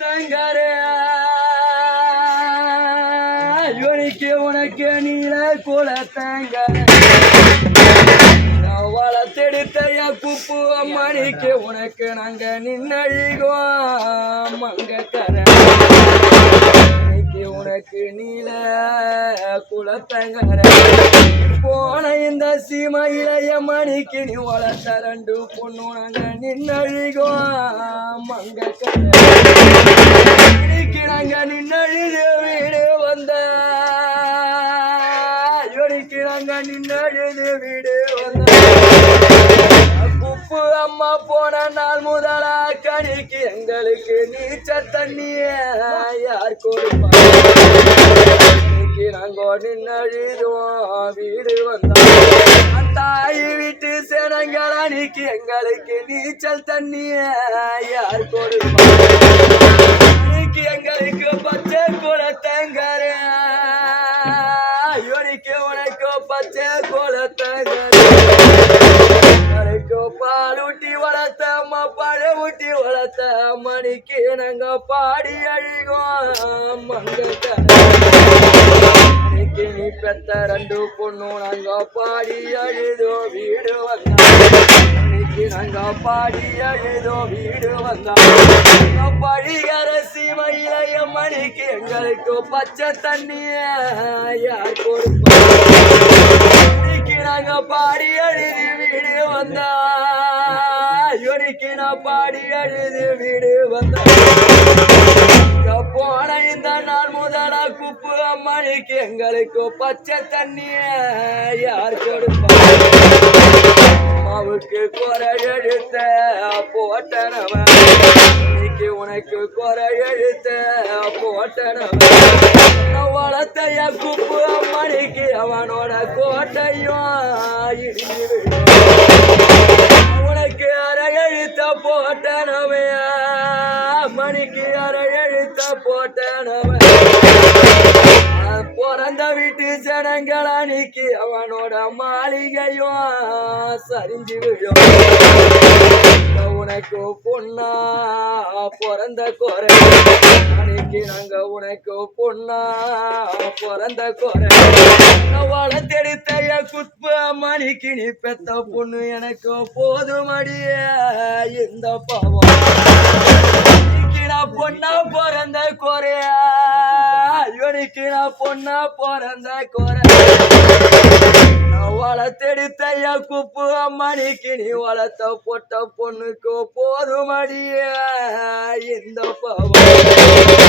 தங்கரே யோனிக்கு உனக்கு நீல குல தங்கரே வளர்த்தெடுத்தைய குப்பு அம்மணிக்கு உனக்கு நாங்க நின்னழிகோம் மங்கக்கர உனக்கு நீல குலத்தங்கர போன இந்த சீம இளைய மணிக்கு நீ வளர்த்த ரெண்டு பொண்ணு நாங்க நின்னழிகோம் மங்கக்கர நாங்க நின்னழிது வீடு வந்த யோனிக்கு நாங்க நின்னழிது வீடு வந்த குப்பு அம்மா போன நாள் முதலா கணிக்கு எங்களுக்கு நீச்ச தண்ணிய யார் கொடுப்பா நாங்க நின்னழிதுவோம் வீடு வந்தோம் தாய் வீட்டு சேனங்கள் அன்னைக்கு எங்களுக்கு நீச்சல் தண்ணிய யார் கொடுப்பா எங்களுக்கு பச்சை குளத்தங்கர யோனிக்கு உனக்கு பச்சை குளத்தங்கர பால் ஊட்டி வளர்த்த அம்மா பழ ஊட்டி வளர்த்த மணிக்கு நாங்க பாடி அழிகோம் மங்கக்கரைக்கு நீ பெத்த ரெண்டு பொண்ணு நாங்க பாடி அழுதோ வீடு வந்தோம் நாங்க பாடி அழுதோ வீடு வந்தோம் பழிகர சீமையிலைய மணிக்கு எங்களுக்கு பச்சை தண்ணிய யார் கொடுப்பா நாங்க பாடி அழுது வீடு வந்தா யோனிக்கு நான் பாடி அழுது வீடு வந்தா போன இந்த நாள் முதலா குப்பு அம்மணிக்கு எங்களுக்கு பச்சை தண்ணிய யார் கொடுப்பா அம்மாவுக்கு குறை எழுத்த போட்டனவன் இன்னைக்கு உனக்கு குறை எழுத்த போட்டனவன் வளர்த்தைய குப்பு அம்மணிக்கு அவனோட கோட்டையும் இடிஞ்சு விடும் உனக்கு அரை எழுத்த போட்டனவே மணிக்கு அரை எழுத்த போட்டனவே பிறந்த வீட்டு ஜனங்கள் அன்னைக்கு அவனோட மாளிகையும் சரிஞ்சு விடும் உனக்கு பொண்ணா பிறந்த குறை அன்னைக்கு நாங்க உனக்கு பொண்ணா பிறந்த குறை வளர்த்தெடுத்தைய குப்பு மணிக்கு நீ பெத்த பொண்ணு எனக்கு போதுமடிய இந்த பாவம் நான் பொண்ணா பிறந்த குறையா யோனிக்கு நான் பொண்ணா பிறந்த குறை வளர்த்தெடுத்தைய குப்பு அம்மணிக்கு நீ வளர்த்த பொட்ட பொண்ணுக்கு போதுமடிய இந்த பாவம்